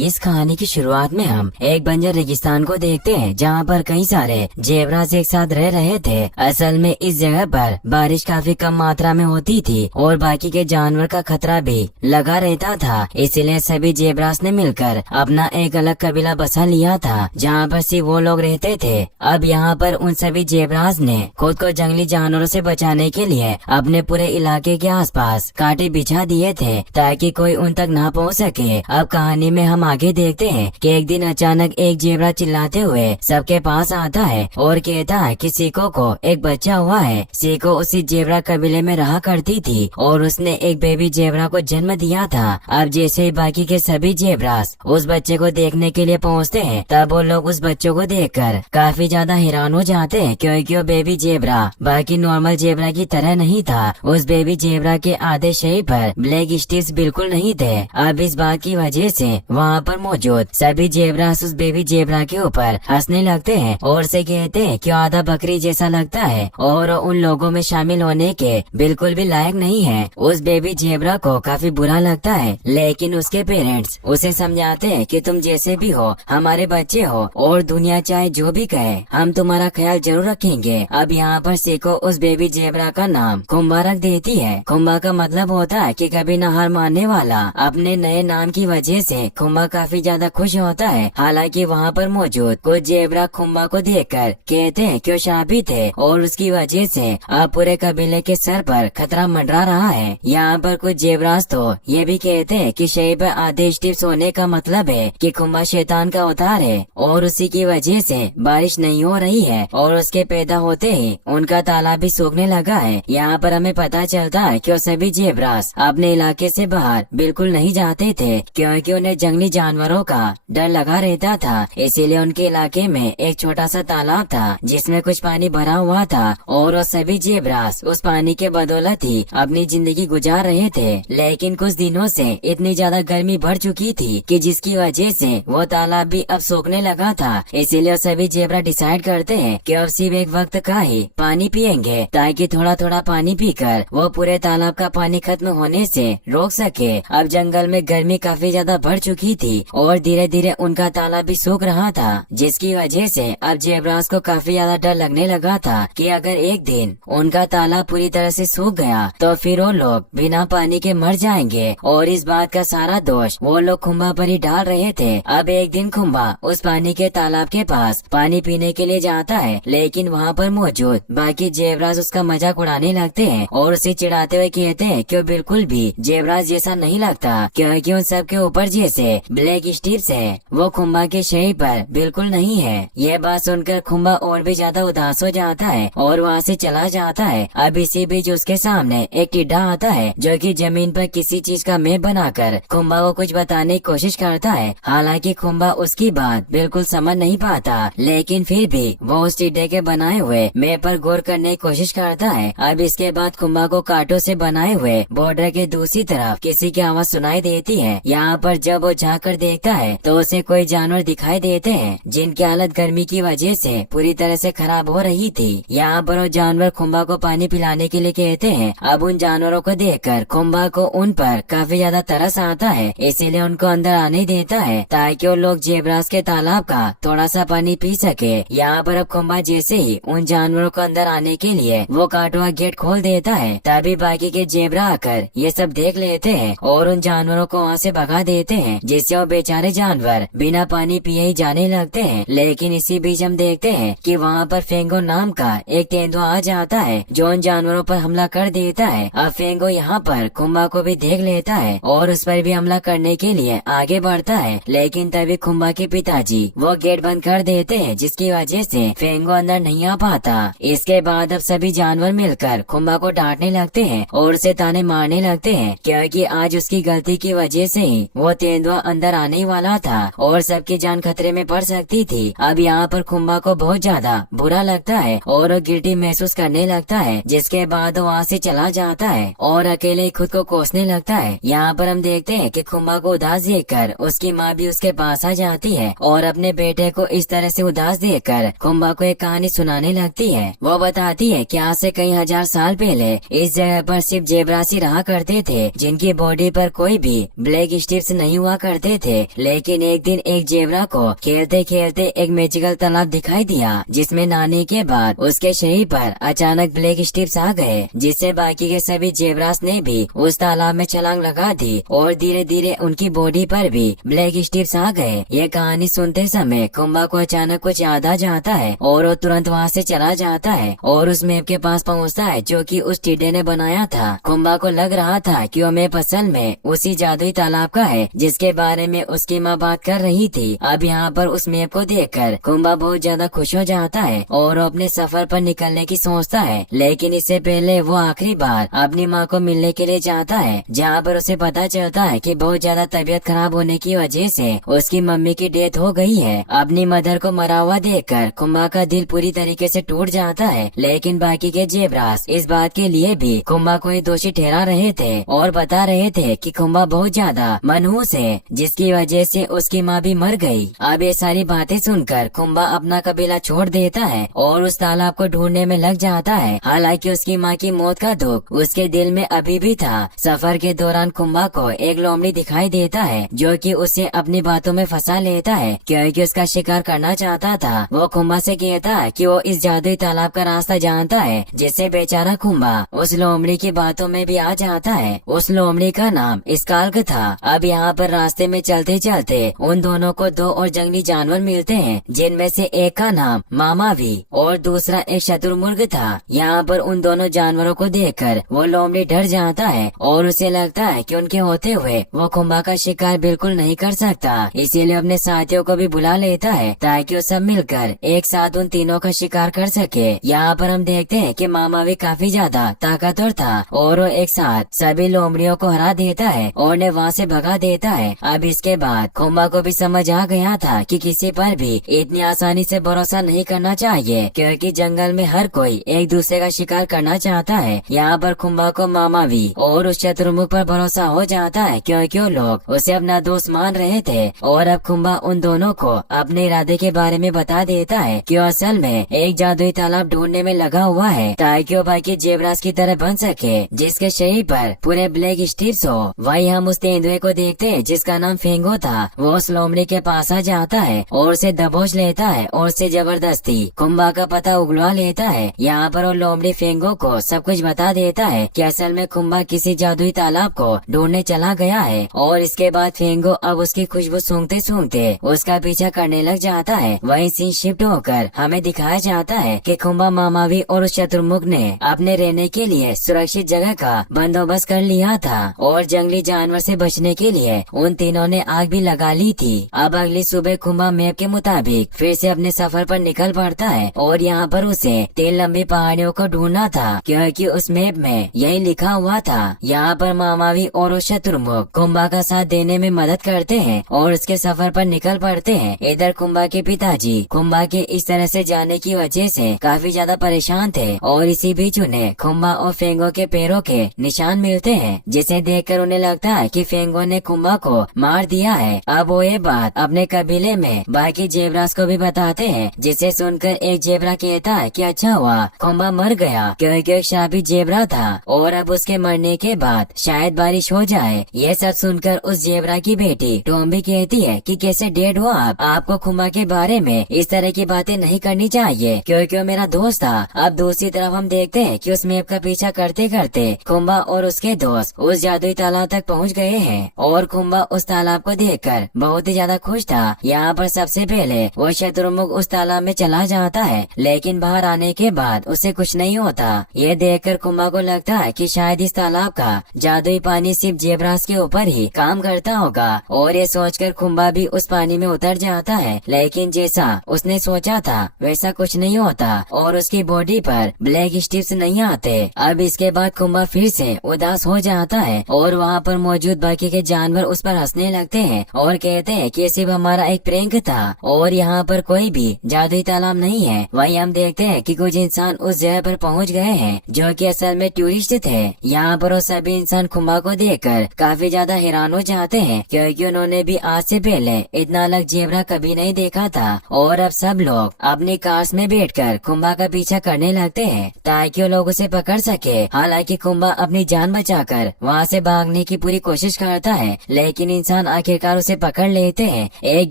इस कहानी की शुरुआत में हम एक बंजर रेगिस्तान को देखते हैं जहाँ पर कई सारे जेब्रास एक साथ रह रहे थे। असल में इस जगह पर बारिश काफी कम मात्रा में होती थी और बाकी के जानवर का खतरा भी लगा रहता था, इसलिए सभी जेब्रास ने मिलकर अपना एक अलग कबीला बसा लिया था जहाँ पर सिर्फ वो लोग रहते थे। अब यहाँ पर उन सभी जेब्रास ने खुद को जंगली जानवरों से बचाने के लिए अपने पूरे इलाके के आसपास कांटे बिछा दिए थे ताकि कोई उन तक ना पहुँच सके। अब कहानी में हम आगे देखते हैं कि एक दिन अचानक एक जेब्रा चिल्लाते हुए सबके पास आता है और कहता है कि सीको को एक बच्चा हुआ है। सीको उसी जेब्रा कबीले में रहा करती थी और उसने एक बेबी जेब्रा को जन्म दिया था। अब जैसे ही बाकी के सभी जेब्रास उस बच्चे को देखने के लिए पहुँचते हैं तब वो लोग उस बच्चों को देखकर काफी ज्यादा हैरान हो जाते हैं क्योंकि वो बेबी जेब्रा बाकी नॉर्मल जेब्रा की तरह नहीं था। उस बेबी जेब्रा के आधे शरीर पर ब्लैक स्टिप्स बिल्कुल नहीं थे। अब इस बात की वजह से वहाँ पर मौजूद सभी जेब्रास उस बेबी जेब्रा के ऊपर हंसने लगते हैं और से कहते हैं कि आधा बकरी जैसा लगता है और उन लोगों में शामिल होने के बिल्कुल भी लायक नहीं है। उस बेबी जेब्रा को काफी बुरा लगता है, लेकिन उसके पेरेंट्स उसे समझाते हैं कि तुम जैसे भी हो हमारे बच्चे हो और दुनिया चाहे जो भी कहे हम तुम्हारा ख्याल जरूर रखेंगे। अब यहाँ पर सीको उस बेबी जेब्रा का नाम खुम्बा रख देती है। खुम्बा का मतलब होता है कि कभी न हार मानने वाला। अपने नए नाम की वजह से खुम्बा काफी ज्यादा खुश होता है। हालांकि वहाँ पर मौजूद कुछ जेब्रा खुम्बा को देखकर कहते हैं कि वो शापित है और उसकी वजह से अब पूरे कबीले के सर पर खतरा मंडरा रहा है। यहाँ पर कुछ जेब्रास तो ये भी कहते हैं कि शरीर पर आधे स्टिप्स होने का मतलब है कि खुम्बा शैतान का अवतार है और उसी की वजह से बारिश नहीं हो रही है और उसके पैदा होते ही उनका तालाब भी सूखने लगा है। यहाँ पर हमें पता चलता है कि वो सभी जेब्रास अपने इलाके से बाहर बिल्कुल नहीं जाते थे क्योंकि उन्हें जंगली जानवरों का डर लगा रहता था। इसीलिए उनके इलाके में एक छोटा सा तालाब था जिसमें कुछ पानी भरा हुआ था और वो सभी जेब्रास उस पानी के बदौलत ही अपनी जिंदगी गुजार रहे थे। लेकिन कुछ दिनों से इतनी ज्यादा गर्मी बढ़ चुकी थी कि जिसकी वजह से वो तालाब भी अब सूखने लगा था। इसीलिए सभी जेब्रा डिसाइड करते हैं कि अब सिर्फ एक वक्त का ही पानी पियेंगे ताकि थोड़ा थोड़ा पानी पीकर वो पूरे तालाब का पानी खत्म होने से रोक सके। अब जंगल में गर्मी काफी ज्यादा बढ़ चुकी थी और धीरे धीरे उनका तालाब भी सूख रहा था, जिसकी वजह से अब जेब्रास को काफी ज्यादा डर लगने लगा था कि अगर एक दिन उनका तालाब पूरी तरह से सूख गया तो फिर वो लोग बिना पानी के मर जाएंगे। और इस बात का सारा दोष वो लोग खुम्बा पर ही डाल रहे थे। अब एक दिन खुम्बा उस पानी के तालाब के पास पानी पीने के लिए जाता है, लेकिन वहाँ पर मौजूद बाकी जेब्रास उसका मजाक उड़ाने लगते हैं और उसे चिढ़ाते हुए कहते हैं कि वो बिल्कुल भी जेब्रास जैसा नहीं लगता क्योंकि उन सब के ऊपर जैसे ब्लैक स्टिप्स है वो खुम्बा के शरीर पर बिल्कुल नहीं है। यह बात सुनकर खुम्बा और भी ज्यादा उदास हो जाता है और वहाँ से चला जाता है। अब इसी बीच उसके सामने एक टिड्डा आता है जो कि जमीन पर किसी चीज का मैप बनाकर खुम्बा को कुछ बताने की कोशिश करता है। हालांकि खुम्बा उसकी बात बिल्कुल समझ नहीं पाता, लेकिन फिर भी वो उस टिड्डे के बनाए हुए मैप पर गौर करने की कोशिश करता है। अब इसके बाद खुम्बा को कांटों से बनाए हुए बॉर्डर के दूसरी तरफ किसी की आवाज सुनाई देती है। यहाँ पर जब वो जाकर देखता है तो उसे कोई जानवर दिखाई देते हैं जिनकी हालत गर्मी की वजह से पूरी तरह से खराब हो रही थी। यहाँ पर वो जानवर खुम्बा को पानी पिलाने के लिए कहते हैं। अब उन जानवरों को देखकर खुम्बा को उन पर काफी ज्यादा तरस आता है, इसीलिए उनको अंदर आने देता है ताकि वो लोग जेब्रास के तालाब का थोड़ा सा पानी पी सके। यहाँ पर अब खुम्बा जैसे ही उन जानवरों को अंदर आने के लिए वो कांटवा गेट खोल देता है, तभी बाकी के जेब्रा आकर ये सब देख लेते हैं और उन जानवरों को वहाँ से भगा देते हैं, जिससे वो बेचारे जानवर बिना पानी पिए ही जाने लगते हैं। लेकिन इसी बीच हम देखते हैं कि वहाँ पर फेंगो नाम का एक तेंदुआ आ जाता है जो उन जानवरों पर हमला कर देता है। अब फेंगो यहाँ पर खुम्बा को भी देख लेता है और उस पर भी हमला करने के लिए आगे बढ़ता है, लेकिन तभी खुम्बा के पिताजी वो गेट बंद कर देते हैं, जिसकी वजह से फेंगो अंदर नहीं आ पाता। इसके बाद अब सभी जानवर मिलकर खुम्बा को डांटने लगते हैं और उसे ताने मारने लगते हैं क्योंकि आज उसकी गलती की वजह से ही वो तेंदुआ अंदर आने वाला था और सबकी जान खतरे में पड़ सकती थी। अब यहाँ पर खुम्बा को बहुत ज्यादा बुरा लगता है और वो गिल्टी महसूस करने लगता है, जिसके बाद वो वहाँ से चला जाता है और अकेले ही खुद को कोसने लगता है। यहाँ पर हम देखते हैं कि खुम्बा को उदास देखकर उसकी माँ भी उसके पास आ जाती है और अपने बेटे को इस तरह से उदास देखकर खुम्बा को एक कहानी सुनाने लगती है। वो बताती है कि आज से कई हजार साल पहले इस जगह पर सिर्फ जेब्रास ही रहा करते थे जिनकी बॉडी पर कोई भी ब्लैक स्टिप्स नहीं हुआ करते चाहते थे, लेकिन एक दिन एक जेबरा को खेलते खेलते एक मैजिकल तालाब दिखाई दिया, जिसमें नहाने के बाद उसके शरीर पर अचानक ब्लैक स्ट्रिप्स आ गए, जिससे बाकी के सभी जेबरास ने भी उस तालाब में छलांग लगा दी और धीरे धीरे उनकी बॉडी पर भी ब्लैक स्ट्रिप्स आ गए। ये कहानी सुनते समय कुंभा को अचानक कुछ याद आ जाता है और वो तुरंत वहाँ से चला जाता है और उस मैप के पास पहुँचता है जो कि उस टिड्डे ने बनाया था। कुंभा को लग रहा था कि वो मैप असल में उसी जादुई तालाब का है जिसके बारे में उसकी माँ बात कर रही थी। अब यहाँ पर उस मैप को देखकर कुंभा बहुत ज्यादा खुश हो जाता है और वो अपने सफर पर निकलने की सोचता है, लेकिन इससे पहले वो आखिरी बार अपनी माँ को मिलने के लिए जाता है, जहाँ पर उसे पता चलता है कि बहुत ज्यादा तबीयत खराब होने की वजह से उसकी मम्मी की डेथ हो गई है। अपनी मदर को मरा हुआ देखकर कुंभा का दिल पूरी तरीके से टूट जाता है, लेकिन बाकी के जेबरास इस बात के लिए भी कुंभा को ही दोषी ठहरा रहे थे और बता रहे थे कि कुंभा बहुत ज्यादा मनहूस है, जिसकी वजह से उसकी माँ भी मर गई। अब ये सारी बातें सुनकर कुंभा अपना कबीला छोड़ देता है और उस तालाब को ढूंढने में लग जाता है। हालांकि उसकी माँ की मौत का दुख उसके दिल में अभी भी था। सफर के दौरान कुंभा को एक लोमड़ी दिखाई देता है जो कि उसे अपनी बातों में फंसा लेता है, क्योंकि उसका शिकार करना चाहता था। वो कुंभा से कहता है कि वो इस जादुई तालाब का रास्ता जानता है, जिससे बेचारा कुंभा उस लोमड़ी की बातों में भी आ जाता है। उस लोमड़ी का नाम स्काल्क था। अब यहाँ पर रास्ते में चलते चलते उन दोनों को दो और जंगली जानवर मिलते हैं, जिनमें से एक का नाम मामावी और दूसरा एक शत्रुमुर्ग था। यहाँ पर उन दोनों जानवरों को देखकर वो लोमड़ी डर जाता है और उसे लगता है कि उनके होते हुए वो कुंभा का शिकार बिल्कुल नहीं कर सकता, इसीलिए अपने साथियों को भी बुला लेता है ताकि वो सब मिलकर एक साथ उन तीनों का शिकार कर सके। यहाँ पर हम देखते हैं कि मामावी काफी ज्यादा ताकतवर था और वो एक साथ सभी लोमड़ियों को हरा देता है और उन्हें वहाँ से भगा देता है। अब इसके बाद कुंभा को भी समझ आ गया था कि किसी पर भी इतनी आसानी से भरोसा नहीं करना चाहिए, क्योंकि जंगल में हर कोई एक दूसरे का शिकार करना चाहता है। यहाँ पर कुंभा को मामावी और उस शत्रुमुख पर भरोसा हो जाता है, क्योंकि वो लोग उसे अपना दोस्त मान रहे थे। और अब कुंभा उन दोनों को अपने इरादे के बारे में बता देता है कि वो असल में एक जादुई तालाब ढूंढने में लगा हुआ है ताकि वो बाकी जेबरास की तरह बन सके, जिसके शरीर पर पूरे ब्लैक स्ट्रिप्स हो। वही हम उस तेंदुए को देखते हैं जिसका नाम फेंगो था। वो उस लोमड़ी के पास आ जाता है और उसे दबोच लेता है और उससे जबरदस्ती कुंभा का पता उगलवा लेता है। यहाँ पर वो लोमड़ी फेंगो को सब कुछ बता देता है कि असल में कुंभा किसी जादुई तालाब को ढूंढने चला गया है और इसके बाद फेंगो अब उसकी खुशबू सूंघते सूंघते उसका पीछा करने लग जाता है। वहीं सीन शिफ्ट होकर हमें दिखाया जाता है कि कुंभा मामावी और उस शत्रुमुख ने अपने रहने के लिए सुरक्षित जगह का बंदोबस्त कर लिया था और जंगली जानवर से बचने के लिए उन तीनों ने आग भी लगा ली थी। अब अगली सुबह कुंभा मैप के मुताबिक फिर से अपने सफर पर निकल पड़ता है और यहाँ पर उसे 3 लंबी पहाड़ियों को ढूंढना था, क्योंकि उस मैप में यही लिखा हुआ था। यहाँ पर मामावी और उस शत्रुमुख कुंभा का साथ देने में मदद करते हैं और उसके सफर पर निकल पड़ते हैं। इधर कुंभा के पिताजी कुंभा के इस तरह से जाने की वजह से काफी ज्यादा परेशान थे और इसी बीच उन्हें कुंभा और फेंगो के पैरों के निशान मिलते हैं, जिसे देखकर उन्हें लगता है कि फेंगो ने कुंभा को मार दिया है। अब वो ये बात अपने कबीले में बाकी जेबरास को भी बताते हैं, जिसे सुनकर एक जेबरा कहता है कि अच्छा हुआ कुंभा मर गया, क्योंकि एक शापित जेबरा था और अब उसके मरने के बाद शायद बारिश हो जाए। ये सब सुनकर उस जेबरा की बेटी टॉम्बी कहती है कि कैसे डेड हो आप, आपको कुंभा के बारे में इस तरह की बातें नहीं करनी चाहिए, क्योंकि वो मेरा दोस्त था। अब दूसरी तरफ हम देखते हैं कि उस मैप का पीछा करते करते कुंभा और उसके दोस्त उस जादुई तालाब तक पहुंच गए हैं और कुंभा उस तालाब को देखकर बहुत ही ज्यादा खुश था। यहाँ पर सबसे पहले वो शत्रुमुख उस तालाब में चला जाता है, लेकिन बाहर आने के बाद उसे कुछ नहीं होता। ये देखकर कुंभा को लगता है कि शायद इस तालाब का जादुई पानी सिर्फ जेबरास के ऊपर ही काम करता होगा और ये सोचकर कुंभा भी उस पानी में उतर जाता है, लेकिन जैसा उसने सोचा था वैसा कुछ नहीं होता और उसकी बॉडी पर ब्लैक स्ट्रिप्स नहीं आते। अब इसके बाद कुंभा फिर से उदास हो जाता है और वहाँ पर मौजूद बाकी के जानवर उस पर हंसने लगते हैं और कहते हैं कि सिर्फ हमारा एक प्रैंक था और यहाँ पर कोई भी जादुई तालाब नहीं है। वहीं हम देखते हैं कि कुछ इंसान उस जगह पर पहुँच गए हैं जो कि असल में टूरिस्ट थे। यहाँ पर वो सभी इंसान कुंभा को देखकर काफी ज्यादा हैरान हो जाते हैं, क्योंकि उन्होंने भी आज से पहले इतना अलग जेबरा कभी नहीं देखा था और अब सब लोग अपनी कार्स में बैठकर कुंभा का पीछा करने लगते हैं ताकि वो लोग उसे पकड़ सके। हालांकि कुंभा अपनी जान बचाकर वहाँ से भागने की पूरी कोशिश करता है, लेकिन इन इंसान आखिरकार उसे पकड़ लेते हैं। एक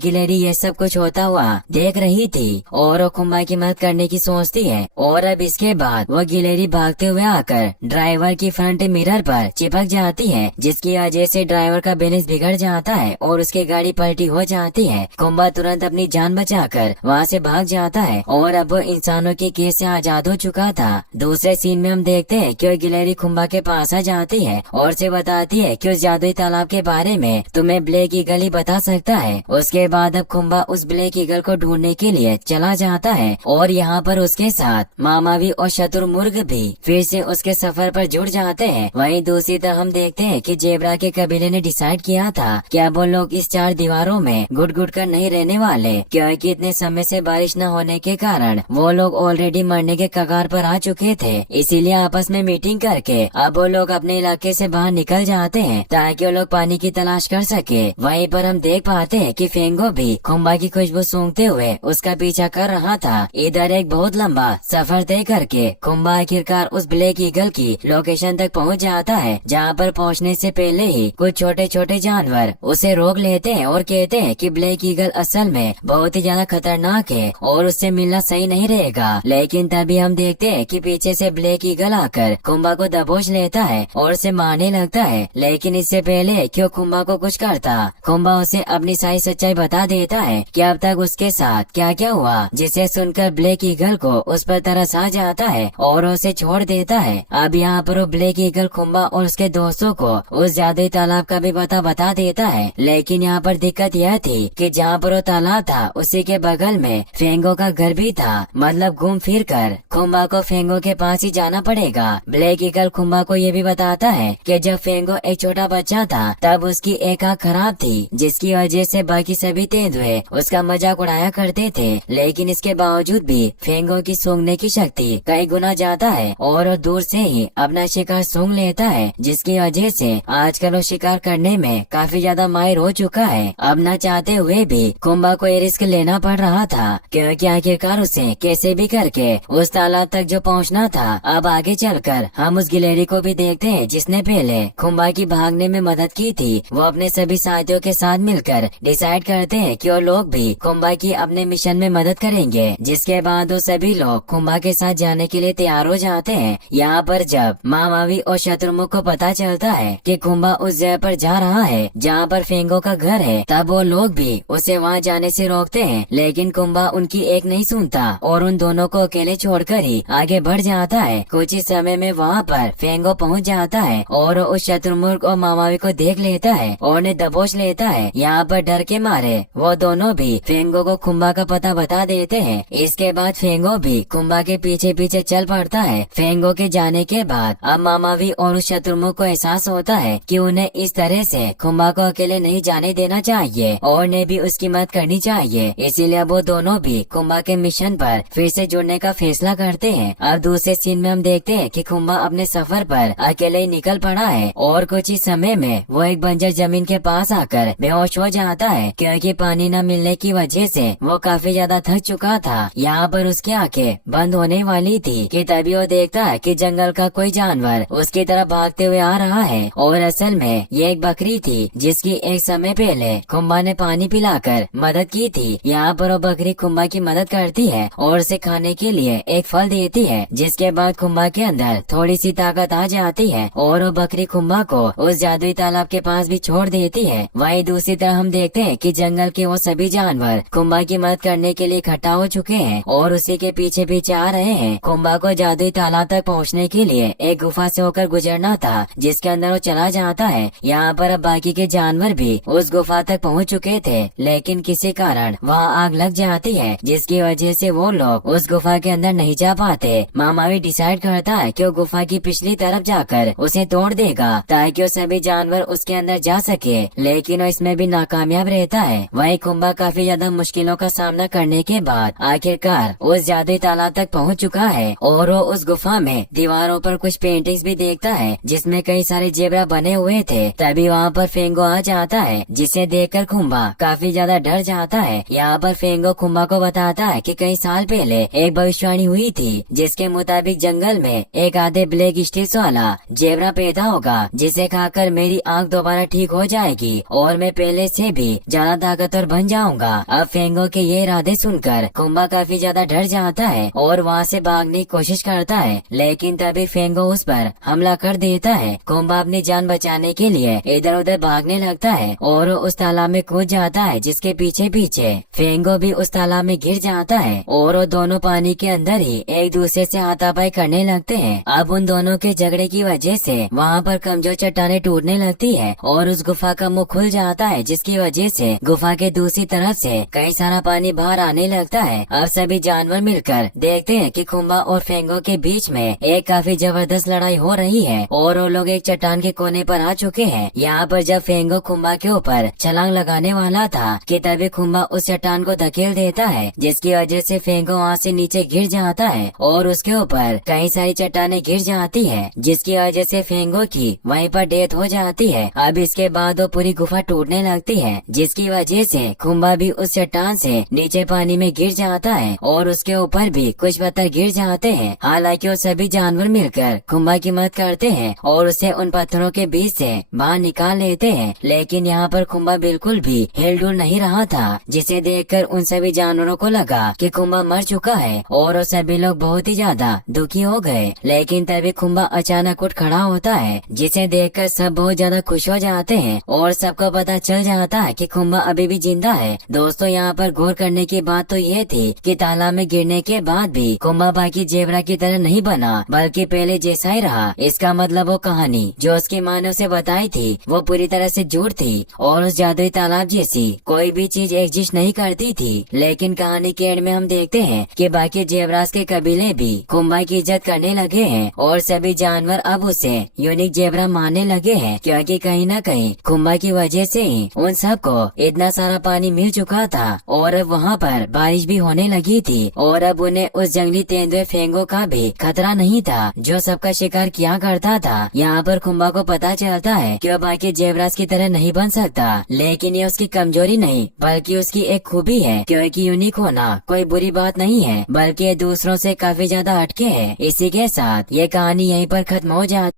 गिलहरी ये सब कुछ होता हुआ देख रही थी और वो खुम्बा की मदद करने की सोचती है। और अब इसके बाद वो गिलहरी भागते हुए आकर ड्राइवर की फ्रंट मिरर पर चिपक जाती है, जिसकी वजह से ड्राइवर का बैलेंस बिगड़ जाता है और उसकी गाड़ी पलटी हो जाती है। खुम्बा तुरंत अपनी जान बचाकर वहाँ से भाग जाता है और अब वो इंसानों के केस से आजाद हो चुका था। दूसरे सीन में हम देखते हैं कि वो गिलहरी खुम्बा के पास आ जाती है और उसे बताती है कि उस जादुई तालाब के बारे में तुम्हें ब्लैक ईगल ही बता सकता है। उसके बाद अब खुम्बा उस ब्लैक ईगल को ढूंढने के लिए चला जाता है और यहाँ पर उसके साथ मामावी और शतुरमुर्ग भी फिर से उसके सफर पर जुड़ जाते हैं। वहीं दूसरी तरफ हम देखते हैं कि जेब्रा के कबीले ने डिसाइड किया था कि अब वो लोग इस चार दीवारों में घुट घुट कर नहीं रहने वाले, क्योंकि इतने समय से बारिश न होने के कारण वो लोग ऑलरेडी मरने के कगार पर आ चुके थे। इसीलिए आपस में मीटिंग करके अब वो लोग अपने इलाके से बाहर निकल जाते हैं ताकि वो लोग पानी की तलाश कर सके। वहीं पर हम देख पाते हैं कि फेंगो भी खुम्बा की खुशबू सूंघते हुए उसका पीछा कर रहा था। इधर एक बहुत लंबा सफर तय करके खुम्बा आखिरकार उस ब्लैक ईगल की लोकेशन तक पहुंच जाता है, जहां पर पहुंचने से पहले ही कुछ छोटे छोटे जानवर उसे रोक लेते हैं और कहते हैं कि ब्लैक ईगल असल में बहुत ही ज्यादा खतरनाक है और उससे मिलना सही नहीं रहेगा। लेकिन तभी हम देखते हैं कि पीछे से ब्लैक ईगल आकर खुम्बा को दबोच लेता है और उसे मारने लगता है। लेकिन इससे पहले क्यों खुम्बा को कुछ करता, खुम्बा उसे अपनी सारी सच्चाई बता देता है कि अब तक उसके साथ क्या क्या हुआ, जिसे सुनकर ब्लैक ईगल को उस पर तरस आ जाता है और उसे छोड़ देता है। अब यहाँ पर वो ब्लैक ईगल खुम्बा और उसके दोस्तों को उस जादुई तालाब का भी पता बता देता है। लेकिन यहाँ पर दिक्कत यह थी कि जहाँ पर वो तालाब था उसी के बगल में फेंगो का घर भी था। मतलब घूम फिर कर खुम्बा को फेंगो के पास ही जाना पड़ेगा। ब्लैक ईगल खुम्बा को ये भी बताता है कि जब फेंगो एक छोटा बच्चा था तब उसकी एक आँख खराब थी, जिसकी वजह से बाकी सभी तेंदुए उसका मजाक उड़ाया करते थे। लेकिन इसके बावजूद भी फेंगो की सूंघने की शक्ति कई गुना ज्यादा है और वो दूर से ही अपना शिकार सूंघ लेता है, जिसकी वजह से आजकल वो शिकार करने में काफी ज्यादा माहिर हो चुका है। अब न चाहते हुए भी खुम्बा को ये रिस्क लेना पड़ रहा था, क्योंकि आखिरकार उसे कैसे भी करके उस तालाब तक जो पहुंचना था। अब आगे चलकर हम उस गिलहरी को भी देखते हैं जिसने पहले खुम्बा की भागने में मदद की थी। वो अपने सभी साथियों के साथ मिलकर डिसाइड करते हैं कि वो लोग भी खुम्बा की अपने मिशन में मदद करेंगे, जिसके बाद वो सभी लोग खुम्बा के साथ जाने के लिए तैयार हो जाते हैं। यहाँ पर जब मामावी और शत्रुमुख को पता चलता है कि खुम्बा उस जगह पर जा रहा है जहाँ पर फेंगो का घर है, तब वो लोग भी उसे वहाँ जाने से रोकते हैं। लेकिन खुम्बा उनकी एक नहीं सुनता और उन दोनों को अकेले छोड़कर ही आगे बढ़ जाता है। कुछ ही समय में वहाँ पर फेंगो पहुँच जाता है और उस शत्रुमुख और मामावी को देख लेता है और उन्हें दबोच लेता है। यहाँ पर डर के मारे वो दोनों भी फेंगो को खुम्बा का पता बता देते हैं। इसके बाद फेंगो भी खुम्बा के पीछे पीछे चल पड़ता है। फेंगो के जाने के बाद अब मामावी और उस शत्रुमुख को एहसास होता है कि उन्हें इस तरह से खुम्बा को अकेले नहीं जाने देना चाहिए और उन्हें भी उसकी मदद करनी चाहिए। इसीलिए वो दोनों भी खुम्बा के मिशन पर फिर से जुड़ने का फैसला करते हैं। अब दूसरे सीन में हम देखते हैं कि खुम्बा अपने सफर पर अकेले ही निकल पड़ा है और कुछ ही समय में वो एक बंजर जमीन के पास आकर बेहोश हो जाता है, क्योंकि पानी न मिलने की वजह से वो काफी ज्यादा थक चुका था। यहाँ पर उसकी आंखें बंद होने वाली थी कि तभी वो देखता है कि जंगल का कोई जानवर उसकी तरफ भागते हुए आ रहा है और असल में ये एक बकरी थी, जिसकी एक समय पहले खुम्बा ने पानी पिलाकर मदद की थी। यहाँ पर वो बकरी खुम्बा की मदद करती है और उसे खाने के लिए एक फल देती है, जिसके बाद खुम्बा के अंदर थोड़ी सी ताकत आ जाती है और वो बकरी खुम्बा को उस जादुई तालाब के पास भी छोड़ देती है। वहीं दूसरी तरफ हम देखते हैं कि जंगल के वो सभी जानवर खुम्बा की मदद करने के लिए इकट्ठा हो चुके हैं और उसी के पीछे पीछे आ रहे हैं। खुम्बा को जादुई तालाब तक पहुंचने के लिए एक गुफा से होकर गुजरना था, जिसके अंदर वो चला जाता है। यहाँ पर अब बाकी के जानवर भी उस गुफा तक पहुँच चुके थे, लेकिन किसी कारण वहाँ आग लग जाती है, जिसकी वजह से वो लोग उस गुफा के अंदर नहीं जा पाते। मामावी डिसाइड करता है कि वो गुफा की पिछली तरफ जाकर उसे तोड़ देगा ताकि वो सभी जानवर उसके अंदर जा सके, लेकिन वो इसमें भी नाकामयाब रहता है। वहीं खुम्बा काफी ज्यादा मुश्किलों का सामना करने के बाद आखिरकार उस जादुई तालाब तक पहुंच चुका है और वो उस गुफा में दीवारों पर कुछ पेंटिंग्स भी देखता है जिसमें कई सारे जेबरा बने हुए थे। तभी वहाँ पर फेंगो आ जाता है, जिसे देखकर खुम्बा काफी ज्यादा डर जाता है। यहाँ पर फेंगो खुम्बा को बताता है कि कई साल पहले एक भविष्यवाणी हुई थी, जिसके मुताबिक जंगल में एक आधे ब्लैक स्टिच वाला जेबरा पैदा होगा, जिसे खाकर मेरी आँख दोबारा ठीक हो जाएगी जाएगी और मैं पहले से भी ज्यादा ताकतवर बन जाऊंगा। अब फेंगो के ये इरादे सुनकर कुंभा काफी ज्यादा डर जाता है और वहाँ से भागने की कोशिश करता है, लेकिन तभी फेंगो उस पर हमला कर देता है। कुंभा अपनी जान बचाने के लिए इधर उधर भागने लगता है और वो उस तालाब में कूद जाता है, जिसके पीछे पीछे फेंगो भी उस तालाब में गिर जाता है और वो दोनों पानी के अंदर ही एक दूसरे से हाथापाई करने लगते हैं। अब उन दोनों के झगड़े की वजह से वहाँ पर कमजोर चट्टानें टूटने लगती है और उस गुफा का मुंह खुल जाता है, जिसकी वजह से गुफा के दूसरी तरफ से कई सारा पानी बाहर आने लगता है। अब सभी जानवर मिलकर देखते हैं कि कुंभा और फेंगो के बीच में एक काफी जबरदस्त लड़ाई हो रही है और वो लोग एक चट्टान के कोने पर आ चुके हैं। यहाँ पर जब फेंगो कुंभा के ऊपर छलांग लगाने वाला था कि तभी कुंभा उस चट्टान को धकेल देता है, जिसकी वजह से फेंगो वहाँ से नीचे गिर जाता है और उसके ऊपर कई सारी चट्टानें गिर जाती है, जिसकी वजह से फेंगो की वहीं पर डेथ हो जाती है। अब इसके बाद वो पूरी गुफा टूटने लगती है, जिसकी वजह से कुंभा भी उस चट्टान से नीचे पानी में गिर जाता है और उसके ऊपर भी कुछ पत्थर गिर जाते हैं। हालांकि वो सभी जानवर मिलकर कुंभा की मदद करते हैं और उसे उन पत्थरों के बीच से बाहर निकाल लेते हैं, लेकिन यहाँ पर कुंभा बिल्कुल भी हिलडुल नहीं रहा था, जिसे देखकर उन सभी जानवरों को लगा कि कुंभा मर चुका है और वो सभी लोग बहुत ही ज्यादा दुखी हो गए। लेकिन तभी कुंभा अचानक उठ खड़ा होता है, जिसे देखकर सब बहुत ज्यादा खुश हो जाते हैं और सबको पता चल जाता है कि कुंभा अभी भी जिंदा है। दोस्तों, यहाँ पर गौर करने की बात तो ये थी कि तालाब में गिरने के बाद भी कुंभा बाकी जेबरा की तरह नहीं बना, बल्कि पहले जैसा ही रहा। इसका मतलब वो कहानी जो उसकी माँ ने उसे बताई थी वो पूरी तरह से झूठ थी और उस जादुई तालाब जैसी कोई भी चीज एग्जिस्ट नहीं करती थी। लेकिन कहानी के एंड में हम देखते हैं कि बाकी जेबरास के कबीले भी कुंभा की इज्जत करने लगे हैं और सभी जानवर अब उसे यूनिक जेबरा मानने लगे हैं, क्योंकि कहीं न कहीं कुंभा की वजह से ही उन सबको इतना सारा पानी मिल चुका था और अब वहाँ पर बारिश भी होने लगी थी और अब उन्हें उस जंगली तेंदुए फेंगो का भी खतरा नहीं था, जो सबका शिकार किया करता था। यहाँ पर कुंभा को पता चलता है कि वो बाकी जेबरास की तरह नहीं बन सकता, लेकिन ये उसकी कमजोरी नहीं बल्कि उसकी एक खूबी है, क्योंकि यूनिक होना कोई बुरी बात नहीं है, बल्कि ये दूसरों से काफी ज्यादा हटके है। इसी के साथ ये कहानी यहीं पर खत्म हो जाती।